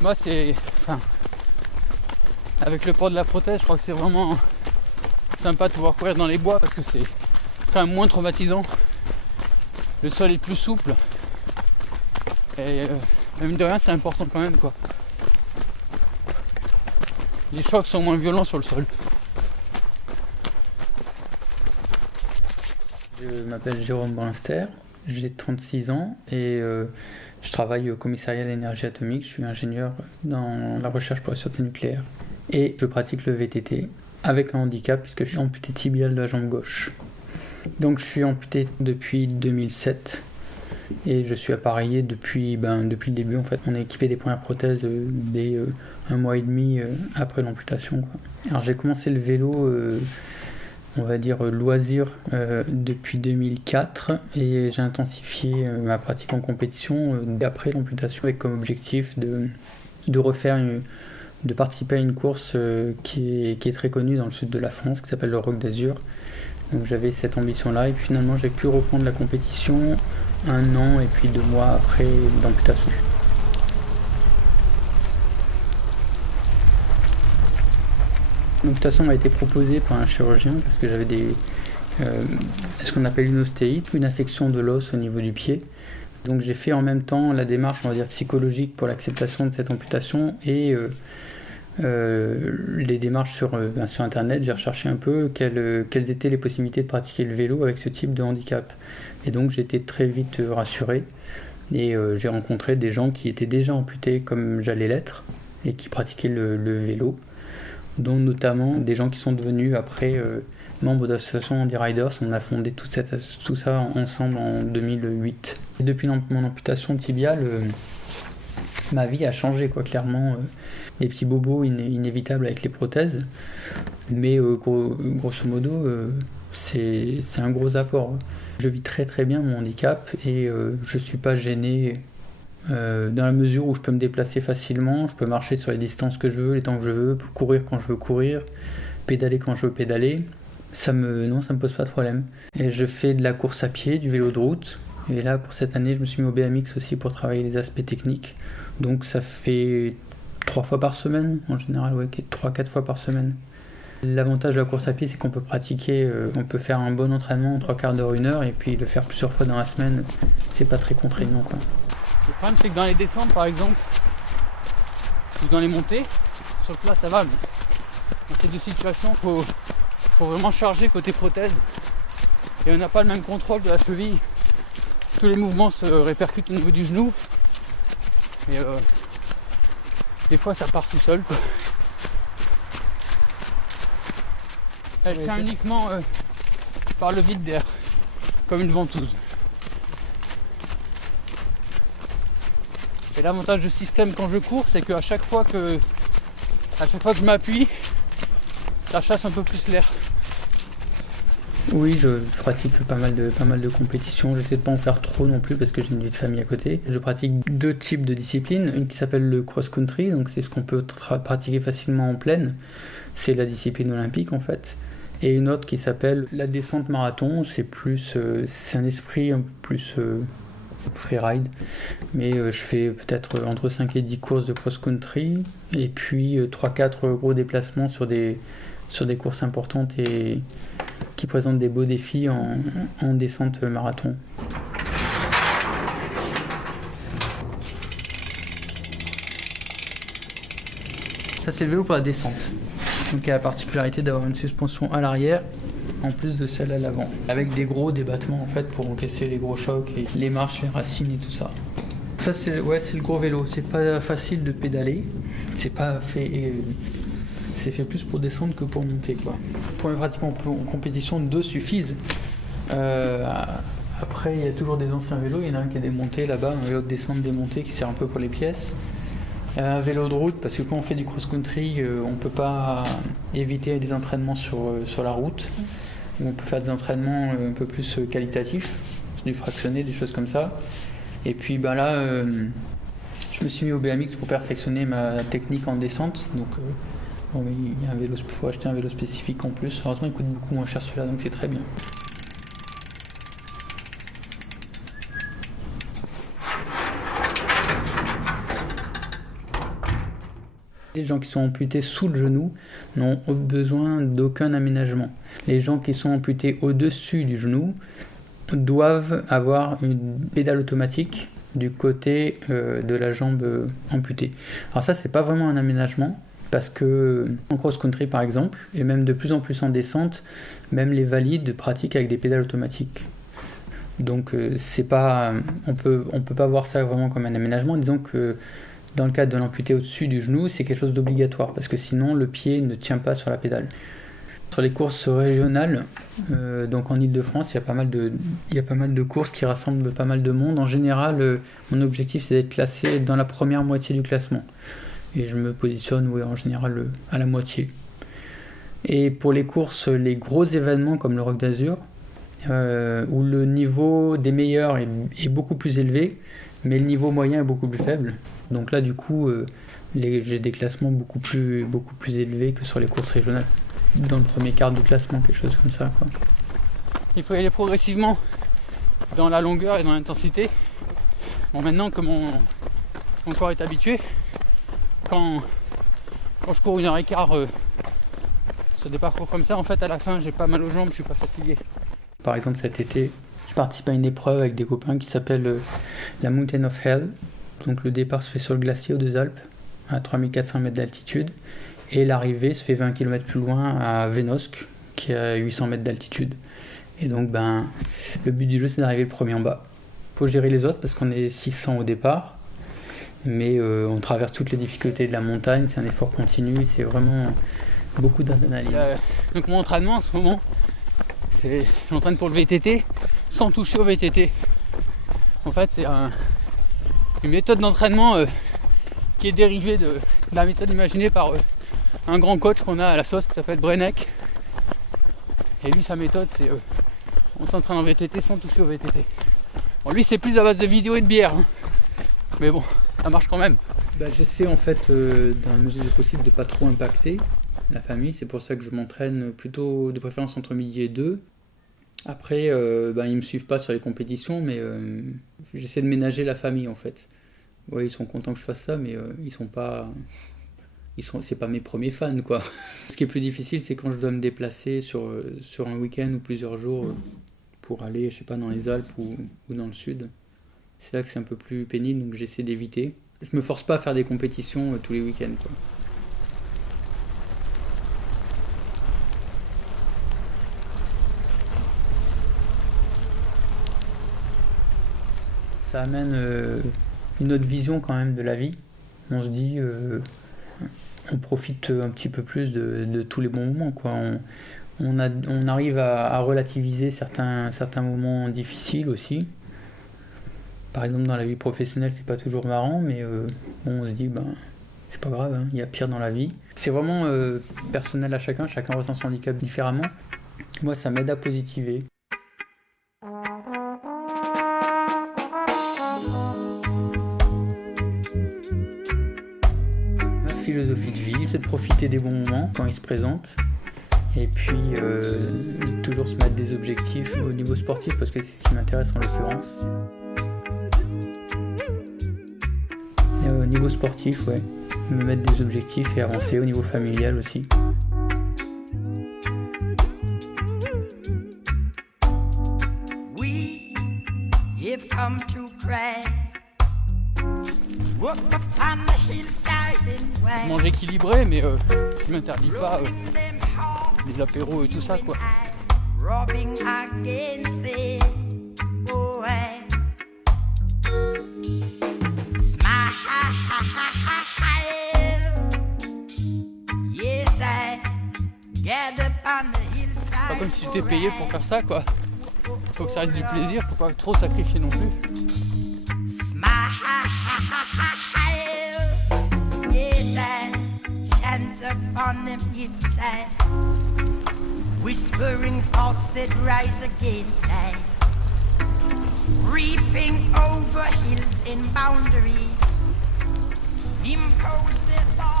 moi c'est... Enfin, avec le port de la prothèse, je crois que c'est vraiment sympa de pouvoir courir dans les bois parce que c'est quand même moins traumatisant. Le sol est plus souple. Et mine de rien, c'est important quand même, quoi. Les chocs sont moins violents sur le sol. Je m'appelle Jérôme Brinster, j'ai 36 ans et je travaille au commissariat à l'énergie atomique. Je suis ingénieur dans la recherche pour la sûreté nucléaire et je pratique le VTT avec un handicap puisque je suis amputé tibial de la jambe gauche. Donc je suis amputé depuis 2007 et je suis appareillé depuis le début en fait. On est équipé des premières prothèses dès un mois et demi après l'amputation, quoi. Alors j'ai commencé le vélo on va dire loisir depuis 2004 et j'ai intensifié ma pratique en compétition après l'amputation avec comme objectif de participer à une course qui est très connue dans le sud de la France qui s'appelle le Roc d'Azur. Donc j'avais cette ambition là et puis finalement j'ai pu reprendre la compétition 1 an et puis 2 mois après l'amputation. L'amputation m'a été proposée par un chirurgien parce que j'avais ce qu'on appelle une ostéite, une affection de l'os au niveau du pied. Donc j'ai fait en même temps la démarche, on va dire, psychologique pour l'acceptation de cette amputation et les démarches sur internet. J'ai recherché un peu quelles étaient les possibilités de pratiquer le vélo avec ce type de handicap. Et donc j'ai été très vite rassuré et j'ai rencontré des gens qui étaient déjà amputés comme j'allais l'être et qui pratiquaient le vélo, dont notamment des gens qui sont devenus après membres d'association Andy Riders. On a fondé tout ça ensemble en 2008. Et depuis mon amputation tibiale, ma vie a changé, quoi, clairement. Les petits bobos inévitables avec les prothèses, mais grosso modo, c'est un gros apport. Je vis très très bien mon handicap et je suis pas gêné dans la mesure où je peux me déplacer facilement, je peux marcher sur les distances que je veux, les temps que je veux, courir quand je veux courir, pédaler quand je veux pédaler. Ça me pose pas de problème. Et je fais de la course à pied, du vélo de route. Et là, pour cette année, je me suis mis au BMX aussi pour travailler les aspects techniques. Donc ça fait 3 fois par semaine, en général, 3-4 fois par semaine. L'avantage de la course à pied, c'est qu'on peut pratiquer, on peut faire un bon entraînement, 3/4 d'heure, 1 heure, et puis le faire plusieurs fois dans la semaine, c'est pas très contraignant, quoi. Le problème, c'est que dans les descentes, par exemple, ou dans les montées, sur le plat, ça va, mais dans ces deux situations, faut vraiment charger côté prothèse. Et on n'a pas le même contrôle de la cheville. Tous les mouvements se répercutent au niveau du genou. Et des fois, ça part tout seul, quoi. Elle tient uniquement par le vide d'air, comme une ventouse. Et l'avantage du système quand je cours, c'est qu'à chaque fois que je m'appuie, ça chasse un peu plus l'air. Oui, je pratique pas mal de compétitions. J'essaie de pas en faire trop non plus parce que j'ai une vie de famille à côté. Je pratique 2 types de disciplines. Une qui s'appelle le cross-country, donc c'est ce qu'on peut pratiquer facilement en plaine. C'est la discipline olympique en fait. Et une autre qui s'appelle la descente marathon. C'est un esprit un peu plus freeride. Mais je fais peut-être entre 5 et 10 courses de cross-country. Et puis 3-4 gros déplacements sur des courses importantes et qui présentent des beaux défis en descente marathon. Ça, c'est le vélo pour la descente. Donc il y a la particularité d'avoir une suspension à l'arrière en plus de celle à l'avant, avec des gros débattements en fait pour encaisser les gros chocs et les marches, les racines et tout ça. Ça c'est le gros vélo. C'est pas facile de pédaler. C'est fait plus pour descendre que pour monter, quoi. Pour les pratiquants en compétition, 2 suffisent. Après, il y a toujours des anciens vélos. Il y en a un qui est démonté là-bas, un vélo de descente démonté qui sert un peu pour les pièces. Un vélo de route, parce que quand on fait du cross-country, on ne peut pas éviter des entraînements sur la route. On peut faire des entraînements un peu plus qualitatifs, du fractionné, des choses comme ça. Et puis là, je me suis mis au BMX pour perfectionner ma technique en descente. Donc, il faut acheter un vélo spécifique en plus. Heureusement, il coûte beaucoup moins cher celui-là, donc c'est très bien. Les gens qui sont amputés sous le genou n'ont besoin d'aucun aménagement. Les gens qui sont amputés au-dessus du genou doivent avoir une pédale automatique du côté de la jambe amputée. Alors ça, c'est pas vraiment un aménagement, parce que en cross-country par exemple, et même de plus en plus en descente, même les valides pratiquent avec des pédales automatiques. Donc c'est pas, on peut pas voir ça vraiment comme un aménagement. Disons que dans le cadre de l'amputé au-dessus du genou, c'est quelque chose d'obligatoire, parce que sinon le pied ne tient pas sur la pédale. Sur les courses régionales, donc en Ile-de-France, il y a pas mal de courses qui rassemblent pas mal de monde. En général, mon objectif c'est d'être classé dans la première moitié du classement. Et je me positionne en général à la moitié. Et pour les courses, les gros événements comme le Rock d'Azur, où le niveau des meilleurs est beaucoup plus élevé, mais le niveau moyen est beaucoup plus faible. Donc là, du coup, j'ai des classements beaucoup plus élevés que sur les courses régionales. Dans le premier quart du classement, quelque chose comme ça, quoi. Il faut y aller progressivement dans la longueur et dans l'intensité. Bon, maintenant, comme mon corps est habitué, quand je cours 1h15 sur des parcours comme ça, en fait, à la fin, j'ai pas mal aux jambes, je suis pas fatigué. Par exemple, cet été, je participe à une épreuve avec des copains qui s'appelle la Mountain of Hell. Donc le départ se fait sur le glacier aux Deux Alpes, à 3400 mètres d'altitude. Et l'arrivée se fait 20 km plus loin à Vénosque, qui est à 800 mètres d'altitude. Et donc, le but du jeu, c'est d'arriver le premier en bas. Il faut gérer les autres parce qu'on est 600 au départ. Mais on traverse toutes les difficultés de la montagne, c'est un effort continu, c'est vraiment beaucoup d'adrénaline. Donc mon entraînement en ce moment, je m'entraîne pour le VTT sans toucher au VTT. En fait, c'est une méthode d'entraînement qui est dérivée de la méthode imaginée par un grand coach qu'on a à la sauce qui s'appelle Brenneck. Et lui, sa méthode, c'est on s'entraîne en VTT sans toucher au VTT. Bon, lui, c'est plus à base de vidéos et de bière. Hein. Mais bon, ça marche quand même. J'essaie en fait, dans la mesure du possible, de pas trop impacter la famille. C'est pour ça que je m'entraîne plutôt de préférence entre midi et 2. Après, ils me suivent pas sur les compétitions, mais j'essaie de ménager la famille en fait. Ouais, ils sont contents que je fasse ça, mais c'est pas mes premiers fans, quoi. Ce qui est plus difficile, c'est quand je dois me déplacer sur un week-end ou plusieurs jours pour aller, je sais pas, dans les Alpes ou dans le sud. C'est là que c'est un peu plus pénible, donc j'essaie d'éviter. Je me force pas à faire des compétitions tous les week-ends, quoi. Ça amène une autre vision quand même de la vie. On se dit, on profite un petit peu plus de tous les bons moments, quoi. On arrive à relativiser certains moments difficiles aussi. Par exemple, dans la vie professionnelle, c'est pas toujours marrant, mais on se dit, c'est pas grave, hein, il y a pire dans la vie. C'est vraiment personnel à chacun ressent son handicap différemment. Moi, ça m'aide à positiver. Ma philosophie de vie, c'est de profiter des bons moments quand ils se présentent. Et puis, toujours se mettre des objectifs au niveau sportif, parce que c'est ce qui m'intéresse en l'occurrence. Au niveau sportif, ouais, me mettre des objectifs et avancer au niveau familial aussi. Manger équilibré, mais je m'interdis pas les apéros et tout ça, quoi. Pas comme si j'étais payé pour faire ça, quoi. Faut que ça reste du plaisir, faut pas trop sacrifier non plus. Whispering thoughts that rise against I, reaping over hills and boundaries, impose the law.